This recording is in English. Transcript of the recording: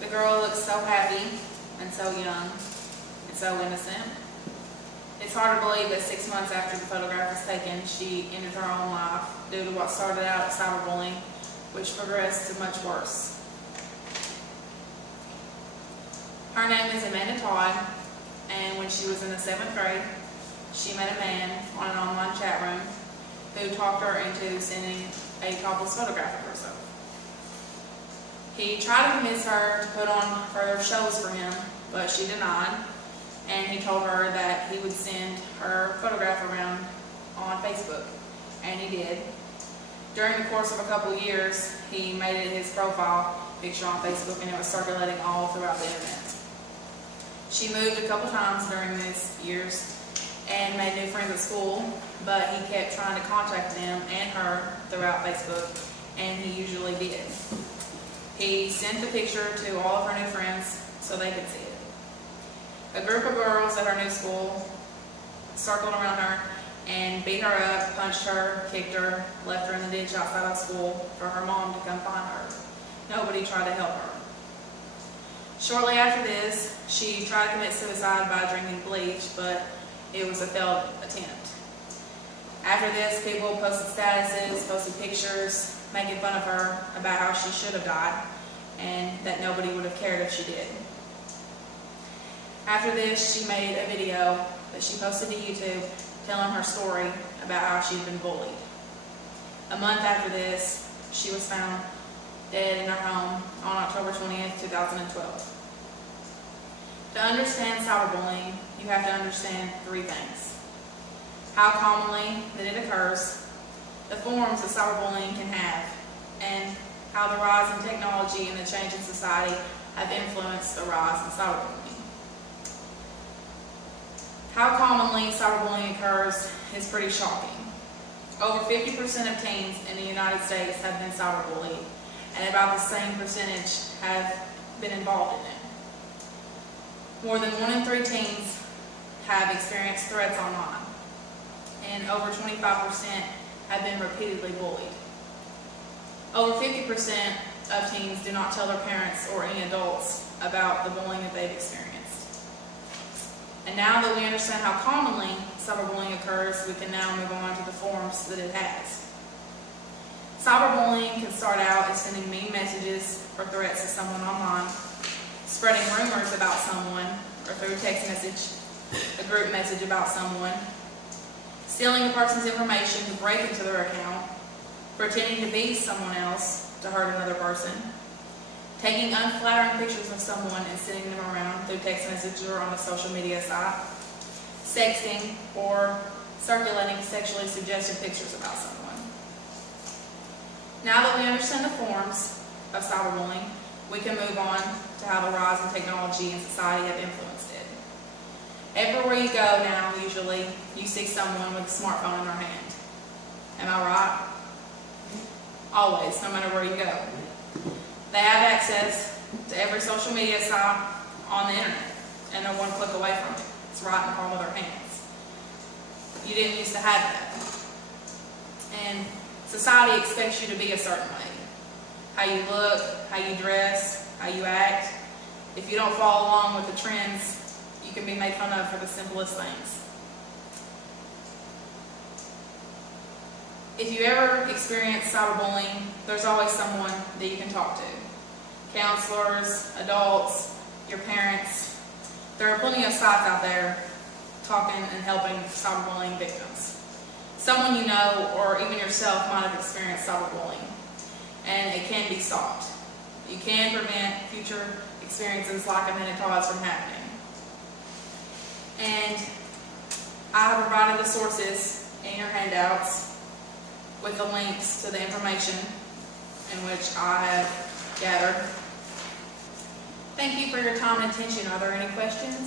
The girl looks so happy and so young and so innocent. It's hard to believe that 6 months after the photograph was taken, she ended her own life due to what started out as cyberbullying, which progressed to much worse. Her name is Amanda Todd, and when she was in the 7th grade, she met a man on an online chat room who talked her into sending a topless photograph of herself. He tried to convince her to put on further shows for him, but she denied, and he told her that he would send her photograph around on Facebook, and he did. During the course of a couple of years, he made it his profile picture on Facebook, and it was circulating all throughout the internet. She moved a couple times during these years and made new friends at school, but he kept trying to contact them and her throughout Facebook, and he usually did. He sent the picture to all of her new friends so they could see it. A group of girls at her new school circled around her and beat her up, punched her, kicked her, left her in the ditch outside of school for her mom to come find her. Nobody tried to help her. Shortly after this, she tried to commit suicide by drinking bleach, but it was a failed attempt. After this, people posted statuses, posted pictures, making fun of her about how she should have died and that nobody would have cared if she did. After this, she made a video that she posted to YouTube telling her story about how she'd been bullied. A month after this, she was found dead in her home on October 20th, 2012. To understand cyberbullying, you have to understand 3 things: how commonly that it occurs, the forms that cyberbullying can have, and how the rise in technology and the change in society have influenced the rise in cyberbullying. How commonly cyberbullying occurs is pretty shocking. Over 50% of teens in the United States have been cyberbullied, and about the same percentage have been involved in it. More than 1 in 3 teens have experienced threats online, and over 25% have been repeatedly bullied. Over 50% of teens do not tell their parents or any adults about the bullying that they've experienced. And now that we understand how commonly cyberbullying occurs, we can now move on to the forms that it has. Cyberbullying can start out as sending mean messages or threats to someone online, spreading rumors about someone, or through text message, a group message about someone, stealing a person's information to break into their account, pretending to be someone else to hurt another person, taking unflattering pictures of someone and sending them around through text message or on a social media site, sexting, or circulating sexually suggestive pictures about someone. Now that we understand the forms of cyberbullying, we can move on to how the rise in technology and society have influenced it. Everywhere you go now, usually, you see someone with a smartphone in their hand. Am I right? Always, no matter where you go. They have access to every social media site on the internet, and they're one click away from it. It's right in the palm of their hands. You didn't used to have that. And society expects you to be a certain way. How you look, how you dress, how you act. If you don't follow along with the trends, you can be made fun of for the simplest things. If you ever experience cyberbullying, there's always someone that you can talk to. Counselors, adults, your parents. There are plenty of sites out there talking and helping cyberbullying victims. Someone you know or even yourself might have experienced cyberbullying, and it can be stopped. You can prevent future experiences like Amanda Todd's from happening. And I have provided the sources in your handouts with the links to the information in which I have gathered. Thank you for your time and attention. Are there any questions?